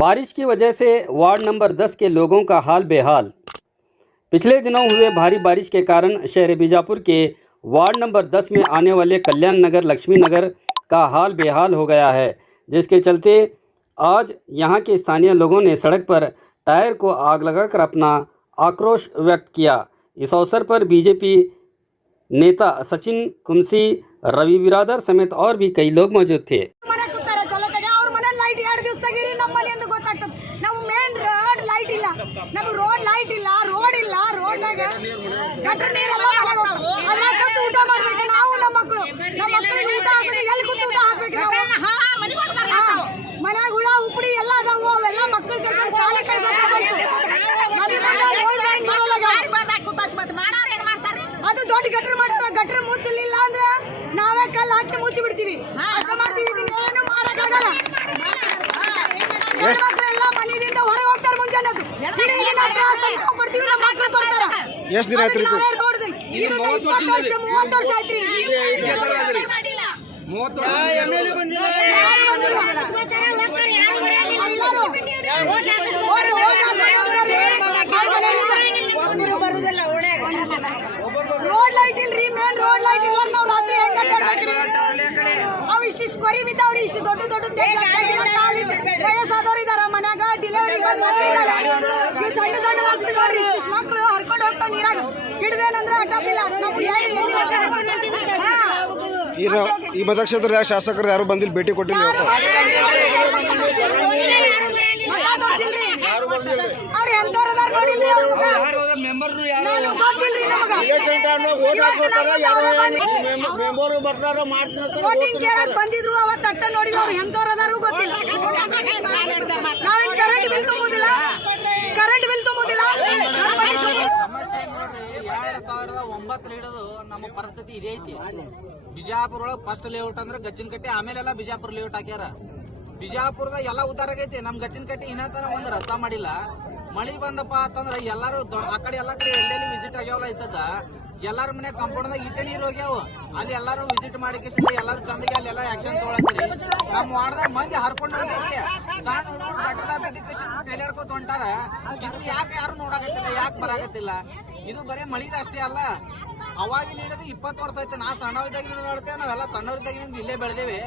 बारिश की वजह से वार्ड नंबर 10 के लोगों का हाल बेहाल। पिछले दिनों हुए भारी बारिश के कारण शहर बीजापुर के वार्ड नंबर 10 में आने वाले कल्याण नगर लक्ष्मी नगर का हाल बेहाल हो गया है, जिसके चलते आज यहां के स्थानीय लोगों ने सड़क पर टायर को आग लगाकर अपना आक्रोश व्यक्त किया। इस अवसर पर बीजेपी नेता सचिन कुमसी, रवि बिरादर समेत और भी कई लोग मौजूद थे। ಮನ್ಯಾಗ ಹುಳ ಉಪ್ಪಡಿ ಎಲ್ಲ ಅದಾವು, ಅವೆಲ್ಲ ಮಕ್ಕಳು ಕರ್ಕೊಂಡು ಶಾಲೆ ಕಳ್ಸಬೇಕು. ಅದು ದೊಡ್ಡ ಗಟ್ರ ಮಾಡ್ತಾರ, ಗಟ್ರ ಮುಚ್ಚಲಿಲ್ಲ ಅಂದ್ರೆ ನಾವೇ ಕಲ್ಲು ಹಾಕಿ ಮುಚ್ಚಿ ಬಿಡ್ತೀವಿ, ಅಷ್ಟ ಮಾಡ್ತೀವಿ. ಇದನ್ನೇನು ಮಾಡಕ್ಕಾಗಲ್ಲ. ಮಕ್ಕಳೆಲ್ಲ ಮನೆಯಿಂದ ಹೊರಗೆ ಹೋಗ್ತಾರೆ. ಮುಂಜಾನೆ ಬರ್ತೀವಿ, ನಮ್ಮ ಮಕ್ಕಳು ಬರ್ತಾರ. ಎಷ್ಟು ದಿನ ಆಯ್ತು? 20 ವರ್ಷ ಆಯ್ತ್ರಿ. ರೋಡ್ ಲೈಟ್ ಇಲ್ರಿ, ಮೇನ್ ರೋಡ್ ಲೈಟ್ ಇಲ್ಲ. ನಾವು ರಾತ್ರಿ ಹೆಂಗ್ ಅಡ್ಡಾಡ್ಬೇಕ್ರಿ? ಅವ್ ಇಷ್ಟಿಷ್ಟು ಕೊರಿ ಬಿದ್ದಾವ್ರಿ, ಇಷ್ಟು ದೊಡ್ಡ ದೊಡ್ಡ ವಯಸ್ಸಾದವ್ರು ಇದಾರ ಮನ್ಯಾಗ, ಡೆಲಿವರಿಗೆ ಬಂದ್ ಮಕ್ಕಳಿದ್ದಾಳೆ. ಇವ್ ಸಣ್ಣ ಸಣ್ಣ ಮಕ್ಳು ನೋಡ್ರಿ, ಇಷ್ಟಿಷ್ಟು ಮಕ್ಳು ಹರ್ಕೊಂಡು ಹೋಗ್ತಾವ ನೀರಾಗ. ಹಿಡ್ದೇನಂದ್ರೆ ಅಡ್ಡಾಪಿಲ್ಲ. ನಾವು ಈ ಮತಕ್ಷೇತ್ರದ ಶಾಸಕರು ಯಾರು ಬಂದಿಲ್ಲ, ಭೇಟಿ ಕೊಟ್ಟಿಲ್ಲ. ಅವ್ರು ಎಂತವ್ರದಾರ ನೋಡಿಲ್ಲ. ಬಂದಿದ್ರು ಅವತ್ತು ಅಟ್ಟ ನೋಡಿಲ್ಲ. ಅವ್ರು ಎಂತವ್ರದಾರು ಗೊತ್ತಿಲ್ಲ. ನಾವೇನ್ ಕರೆಂಟ್ ಬಿಲ್ ತುಂಬುದಿಲ್ಲ, ಕರೆಂಟ್ ಬಿಲ್ ತುಂಬುದಿಲ್ಲ. ಸಮಸ್ಯೆ ನೋಡ್ರಿ, 2009 ಹಿಡಿದು ನಮ್ಮ ಪರಿಸ್ಥಿತಿ ಇದೇ ಐತಿ. ಬಿಜಾಪುರ ಒಳಗೆ ಫಸ್ಟ್ ಲೇಔಟ್ ಅಂದ್ರೆ ಗಚ್ಚಿನಕಟ್ಟೆ, ಆಮೇಲೆಲ್ಲ ಬಿಜಾಪುರ ಲೇಔಟ್ ಹಾಕ್ಯಾರ. ಬಿಜಾಪುರದಾಗ ಎಲ್ಲ ಉದ್ದಾರ ಆಗೈತಿ. ನಮ್ ಗಚ್ಚಿನಕಟ್ಟೆ ಇನ್ನತನ ಒಂದು ರಸ್ತಾ ಮಾಡಿಲ್ಲ. ಮಳಿ ಬಂದಪ್ಪ ಅಂತಂದ್ರ ಎಲ್ಲಾರು ಆ ಕಡೆ ಎಲ್ಲಾ ಕಡೆ ಎಲ್ಲೆಲ್ಲಿ ವಿಸಿಟ್ ಆಗ್ಯಾವಲ್ಲ, ಇಸದ ಎಲ್ಲಾರ ಮನೆ ಕಾಂಪೌಂಡ್ದಾಗ ಇಟ್ಟೆ ನೀರು ಹೋಗ್ಯಾವ. ಅಲ್ಲಿ ಎಲ್ಲಾರು ವಿಸಿಟ್ ಮಾಡಿಕೇಸಿಂದ ಎಲ್ಲಾರು ಚಂದಗೆ ಅಲ್ಲೆಲ್ಲ ಆಕ್ಷನ್ ತಗೊಳತ್ರಿ. ನಮ್ಮ ವಾರ್ಡ್ದಾಗ ಮಂದಿ ಹರ್ಕೊಂಡು ಹೋಗ್ತೈತಿ. ಸಣ್ಣ ಹುಡುಗರು ಗಟ್ಟದ ಬೇಕಿಕೇಶನ್ ತಲೆಯಾಡ್ಕೋತ ಹೊಂಟಾರ. ಇದನ್ನ ಯಾಕೆ ಯಾರು ನೋಡಾಕತ್ತಿಲ್ಲ, ಯಾಕೆ ಬರಾಕತ್ತಿಲ್ಲ? ಇದು ಬರೀ ಮಳಿದ ಅಷ್ಟೇ ಅಲ್ಲ. ಅವಾಗಿನ ಹಿಡಿದು 20 ವರ್ಷ ಆಯ್ತು. ನಾ ಸಣ್ಣವಿದ್ದಾಗಿನ ನೋಡ್ತೇವೆ, ನಾವೆಲ್ಲ ಸಣ್ಣವ್ರಿದ್ದಾಗಿನಿಂದ ಇಲ್ಲೇ ಬೆಳೆದೇವೆ.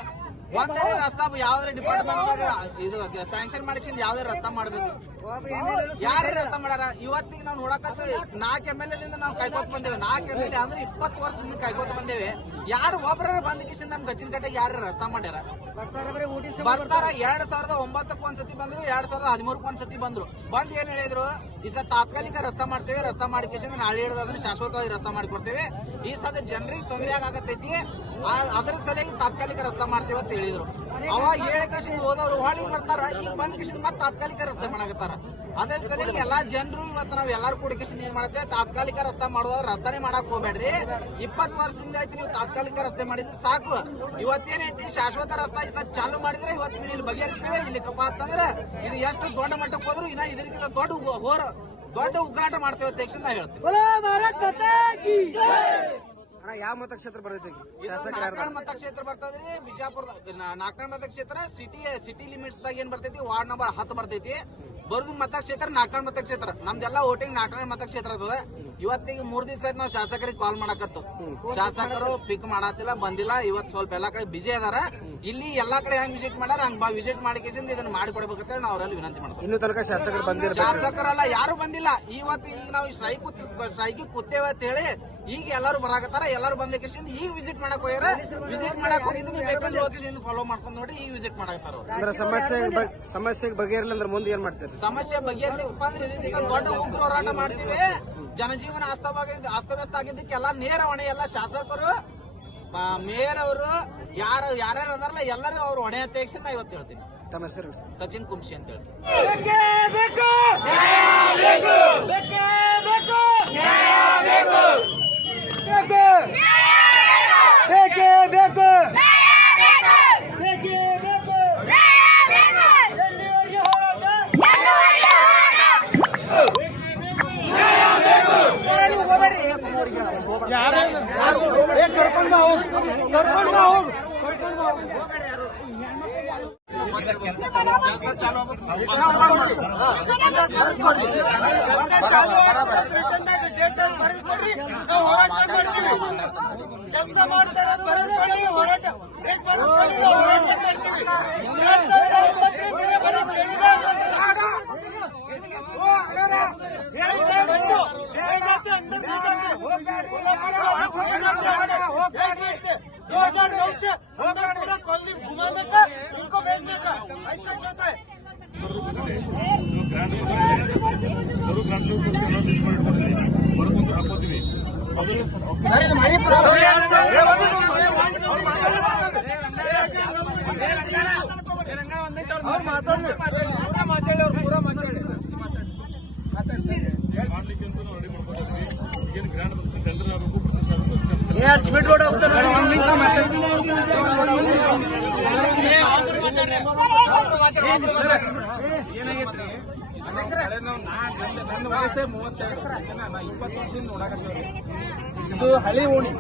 ಒಂದೇ ರಸ್ತಾ ಯಾವ್ದಾರ ಡಿಪಾರ್ಟ್ಮೆಂಟ್ ಇದು ಸ್ಯಾಂಕ್ಷನ್ ಮಾಡಿಸಿಂದ ಯಾವ್ದೇ ರಸ್ತಾ ಮಾಡ್ಬೇಕು, ಯಾರೇ ರಸ್ತಾ ಮಾಡ್ಯಾರ? ಇವತ್ತಿಗೆ ನಾವು ನೋಡಕತ್ತ 4 MLA ದಿಂದ ನಾವು ಕಾಯ್ಕೋತ ಬಂದೇವೆ. 4 MLA ಅಂದ್ರೆ 20 ವರ್ಷದಿಂದ ಕಾಯ್ಕೋತ ಬಂದೇವೆ. ಯಾರು ಒಬ್ಬರ ಬಂದ ಕಿಶನ್ ನಮ್ ಗಚ್ಚಿನಕಟ್ಟೆಗೆ ಯಾರು ರಸ್ತಾ ಮಾಡ್ಯಾರ? ಬರ್ತಾರ. 2009ಕ್ಕೆ ಒಂದ್ಸತಿ ಬಂದ್ರು, 2013ಕ್ಕೆ ಒಂದ್ಸತಿ ಬಂದ್ರು. ಬಂದ್ ಏನ್ ಹೇಳಿದ್ರು? ಈ ಸಲ ತಾತ್ಕಾಲಿಕ ರಸ್ತಾ ಮಾಡ್ತೇವೆ, ರಸ್ತಾ ಮಾಡಿಕೇಶನ್ ನಾಳೆ ಹಿಡಿದ್ರೆ ಶಾಶ್ವತವಾಗಿ ರಸ್ತಾ ಮಾಡಿಕೊಡ್ತೇವೆ. ಈ ಸದ ಜನರಿಗೆ ತೊಂದರೆ ಆಗತೈತಿ, ಅದ್ರ ಸಲುವಾಗಿ ತಾತ್ಕಾಲಿಕ ರಸ್ತಾ ಮಾಡ್ತೇವೆ ಅಂತ ಹೇಳಿದ್ರು. ಅವಾಗ ಹೇಳಕೇಶನ್ ಹೋದವ್ರು ಹೊಳಿ ಬರ್ತಾರ. ಈಗ ಬಂದ್ ಕಿಶನ್ ಮತ್ತೆ ತಾತ್ಕಾಲಿಕ ರಸ್ತೆ ಮಾಡಕತ್ತಾರ. ಅದ್ರ ಸಲುವಾಗಿ ಎಲ್ಲಾ ಜನರು ಇವತ್ತು ನಾವ್ ಎಲ್ಲಾರು ಕೂಡಿಕೇಶನ್ ಏನ್ ಮಾಡ್ತೇವೆ, ತಾತ್ಕಾಲಿಕ ರಸ್ತಾ ಮಾಡೋದ್ರ ರಸ್ತಾನೆ ಮಾಡಕ್ ಹೋಗ್ಬೇಡ್ರಿ. 20 ವರ್ಷದಿಂದ ಆಯ್ತು ನೀವು ತಾತ್ಕಾಲಿಕ ರಸ್ತೆ ಮಾಡಿದ್ರೆ ಸಾಕು. ಇವತ್ತೇನೈತಿ ಶಾಶ್ವತ ರಸ್ತಾ ಚಾಲು ಮಾಡಿದ್ರೆ ಇವತ್ತು ಇಲ್ಲಿ ಬಗೆಹರಿಸ್ತೇವೆ. ಇಲ್ಲಿಕಪ್ಪ ಅಂತಂದ್ರೆ ಇದು ಎಷ್ಟು ದೊಡ್ಡ ಮಟ್ಟಕ್ಕೆ ಹೋದ್ರು ಇನ್ನ ಇದಕ್ಕಿಂತ ದೊಡ್ಡ ಉಗ್ರಾಟ ಮಾಡ್ತೇವೆ ಅಂತ ನಾ ಹೇಳ್ತೇವೆ. ಯಾವ ಮತಕ್ಷೇತ್ರ ಬರ್ತೈತಿ? ನಾಲ್ಕಣ ಮತಕ್ಷೇತ್ರ ಬರ್ತದ್ರಿ. ಬಿಜಾಪುರ 4ನೇ ಮತಕ್ಷೇತ್ರ ಸಿಟಿ ಲಿಮಿಟ್ಸ್ ದಾಗ ಏನ್ ಬರ್ತೈತಿ, ವಾರ್ಡ್ ನಂಬರ್ 10 ಬರ್ತೈತಿ. ಬರುದು ಮತಕ್ಷೇತ್ರ 4ನೇ ಮತಕ್ಷೇತ್ರ. ನಮ್ದೆಲ್ಲ ವೋಟಿಂಗ್ 4ನೇ ಮತಕ್ಷೇತ್ರ ಅದ. ಇವತ್ತಿಗೆ 3 ದಿವಸ ಆಯ್ತು ನಾವು ಶಾಸಕರಿಗೆ ಕಾಲ್ ಮಾಡಕತ್ತು. ಶಾಸಕರು ಪಿಕ್ ಮಾಡತ್ತಿಲ್ಲ, ಬಂದಿಲ್ಲ. ಇವತ್ತು ಸ್ವಲ್ಪ ಎಲ್ಲಾ ಕಡೆ ಬಿಜಿ ಅದಾರ. ಇಲ್ಲಿ ಎಲ್ಲಾ ಕಡೆ ಹೆಂಗ್ ವಿಸಿಟ್ ಮಾಡಾರ ಹಂಗ ವಿಸಿಟ್ ಮಾಡಿಕೇಸಿಂದ ಇದನ್ನ ಮಾಡಿಕೊಡ್ಬೇಕಂತ ನಾವು ಅವರಲ್ಲಿ ವಿನಂತಿ ಮಾಡ್ತೀವಿ. ಇನ್ನು ತನಕ ಶಾಸಕರು ಬಂದಿಲ್ಲ, ಶಾಸಕರಲ್ಲ ಯಾರು ಬಂದಿಲ್ಲ. ಇವತ್ತು ಈಗ ನಾವು ಸ್ಟ್ರೈಕ್ ಕೂತೇವೆ ಅಂತ ಹೇಳಿ ಈಗ ಎಲ್ಲಾರು ಬರಾಕತ್ತಾರ. ಎಲ್ಲಾರು ಬಂದ ಕೇಸಿಂದ ಈಗ ವಿಸಿಟ್ ಮಾಡಕ್ ಹೋಗ್ಯಾರ. ವಿಸಿಟ್ ಮಾಡಕ್ ಹೋಗಿದ್ದು ಬೇಕಾದ್ರೆ ಲೊಕೇಶನ್ ಫಾಲೋ ಮಾಡ್ಕೊಂಡ್ ನೋಡಿ ಈಗ ವಿಸಿಟ್ ಮಾಡಕತ್ತಾರ. ಸಮಸ್ಯೆ ಬಗೆಹರಿಲ್ಲ ಅಂದ್ರೆ ಮುಂದೆ ಏನ್ ಮಾಡ್ತಾರೆ? ಸಮಸ್ಯೆ ಬಗೆಹರಿಲಿಪ್ಪ ಅಂದ್ರೆ ಇದರಿಂದ ದೊಡ್ಡ ಉಗ್ರ ಹೋರಾಟ ಮಾಡ್ತೀವಿ. ಜನಜೀವನ ಅಸ್ತವ್ಯಸ್ತ ಆಗಿದ್ದಕ್ಕೆ ಎಲ್ಲ ನೇರ ಹೊಣೆ ಎಲ್ಲ ಶಾಸಕರು, ಮೇಯರ್ ಅವರು, ಯಾರ್ಯಾರು ಅದಾರಲ್ಲ ಎಲ್ಲರೂ ಅವ್ರು ಹೊಣೆ ಅಂತ ನಾ ಇವತ್ತು ಹೇಳ್ತೀನಿ. ತಮ್ಮ ಹೆಸರು? ಸಚಿನ್ ಕುಂಶಿ ಅಂತ ಹೇಳಿ. ಕೆಲಸ ಚಾಲು ನನ್ನ ವಯಸ್ಸೇ 32 ವರ್ಷ. 20 ವರ್ಷದಿಂದ ನೋಡಕತ್ತೀವಿ. ಇದು ಹಳಿ ಓಣಿ.